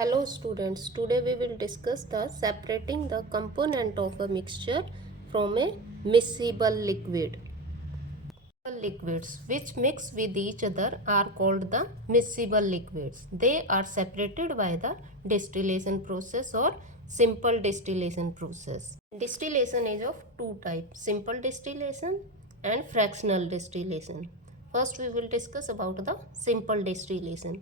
Hello students, today we will discuss the separating the component of a mixture from a miscible liquid. Liquids which mix with each other are called the miscible liquids. They are separated by the distillation process or simple distillation process. Distillation is of two types, simple distillation and fractional distillation. First we will discuss about the simple distillation.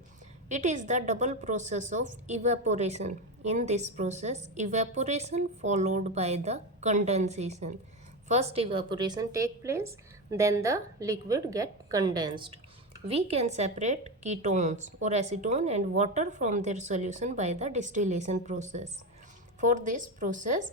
It is the double process of evaporation. In this process, evaporation followed by the condensation. First evaporation take place, then the liquid get condensed. We can separate ketones or acetone and water from their solution by the distillation process. For this process,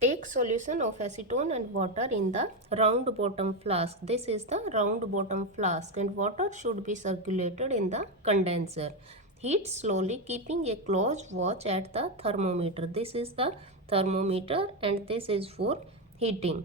take solution of acetone and water in the round bottom flask. This is the round bottom flask and water should be circulated in the condenser. Heat slowly, keeping a close watch at the thermometer. This is the thermometer and this is for heating.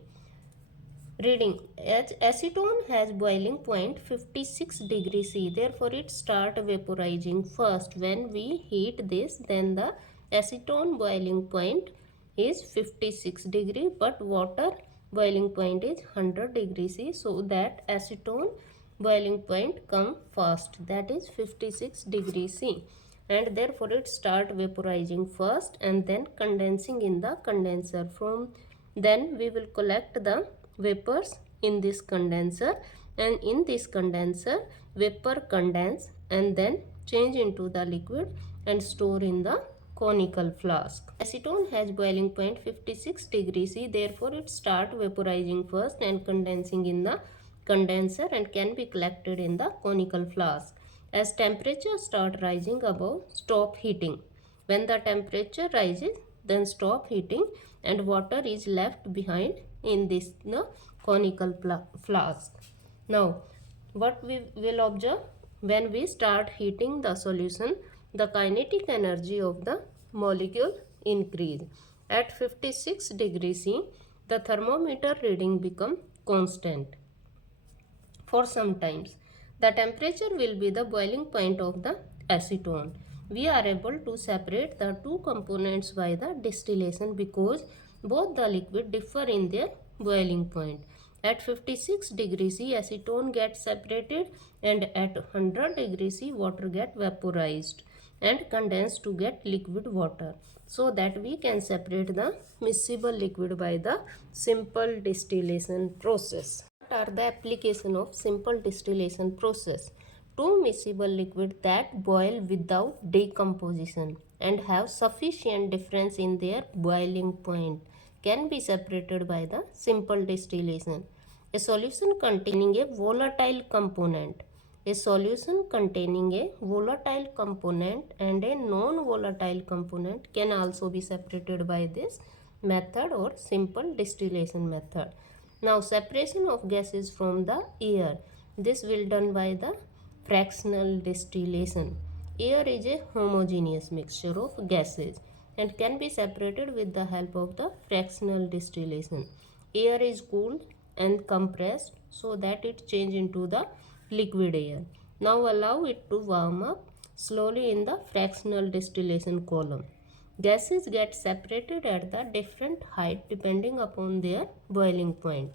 Reading, acetone has boiling point 56 degrees C, therefore it start vaporizing first. When we heat this, then the acetone boiling point is 56 degree, but water boiling point is 100 degrees C, so that acetone boiling point come first, that is 56 degrees C, and therefore it start vaporizing first and then condensing in the condenser. From then we will collect the vapors in this condenser, and in this condenser vapor condense and then change into the liquid and store in the conical flask. Acetone has boiling point 56 degrees C, therefore it start vaporizing first and condensing in the condenser and can be collected in the conical flask. As temperature start rising above, stop heating. When the temperature rises, then stop heating and water is left behind in this conical flask. Now, what we will observe, when we start heating the solution, the kinetic energy of the molecule increase. At 56 degrees C, the thermometer reading become constant. For some times, the temperature will be the boiling point of the acetone. We are able to separate the two components by the distillation because both the liquid differ in their boiling point. At 56 degrees C, acetone gets separated, and at 100 degrees C, water get vaporized and condensed to get liquid water, so that we can separate the miscible liquid by the simple distillation process. What are the application of simple distillation process? Two miscible liquid that boil without decomposition and have sufficient difference in their boiling point can be separated by the simple distillation. A solution containing a volatile component. A solution containing a volatile component and a non-volatile component can also be separated by this method or simple distillation method. Now, separation of gases from the air. This will done by the fractional distillation. Air is a homogeneous mixture of gases and can be separated with the help of the fractional distillation. Air is cooled and compressed so that it change into the liquid air. Now allow it to warm up slowly in the fractional distillation column. Gases get separated at the different height depending upon their boiling point.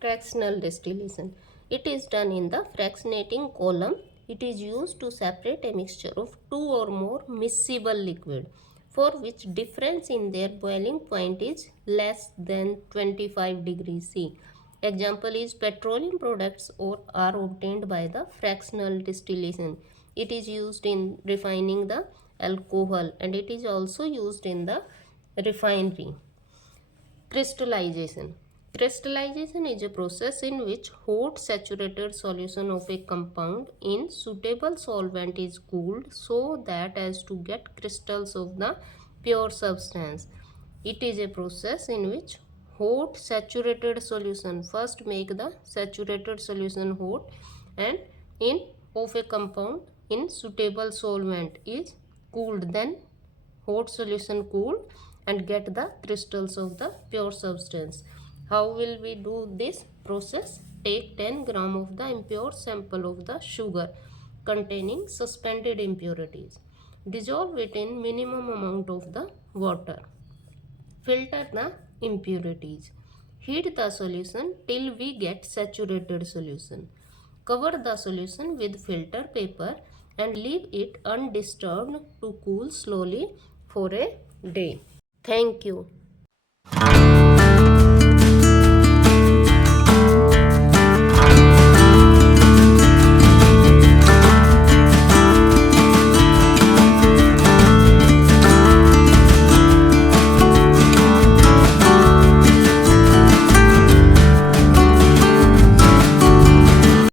Fractional distillation. It is done in the fractionating column. It is used to separate a mixture of two or more miscible liquid for which difference in their boiling point is less than 25 degrees C. Example is petroleum products or are obtained by the fractional distillation. It is used in refining the alcohol and it is also used in the refinery. Crystallization. Crystallization is a process in which hot saturated solution of a compound in suitable solvent is cooled so that as to get crystals of the pure substance. It is a process in which hot saturated solution, first make the saturated solution hot, and in of a compound in suitable solvent is cooled, then hot solution cooled and get the crystals of the pure substance. How will we do this process? Take 10 gram of the impure sample of the sugar containing suspended impurities. Dissolve it in minimum amount of the water. Filter the impurities. Heat the solution till we get saturated solution. Cover the solution with filter paper and leave it undisturbed to cool slowly for a day. Thank you.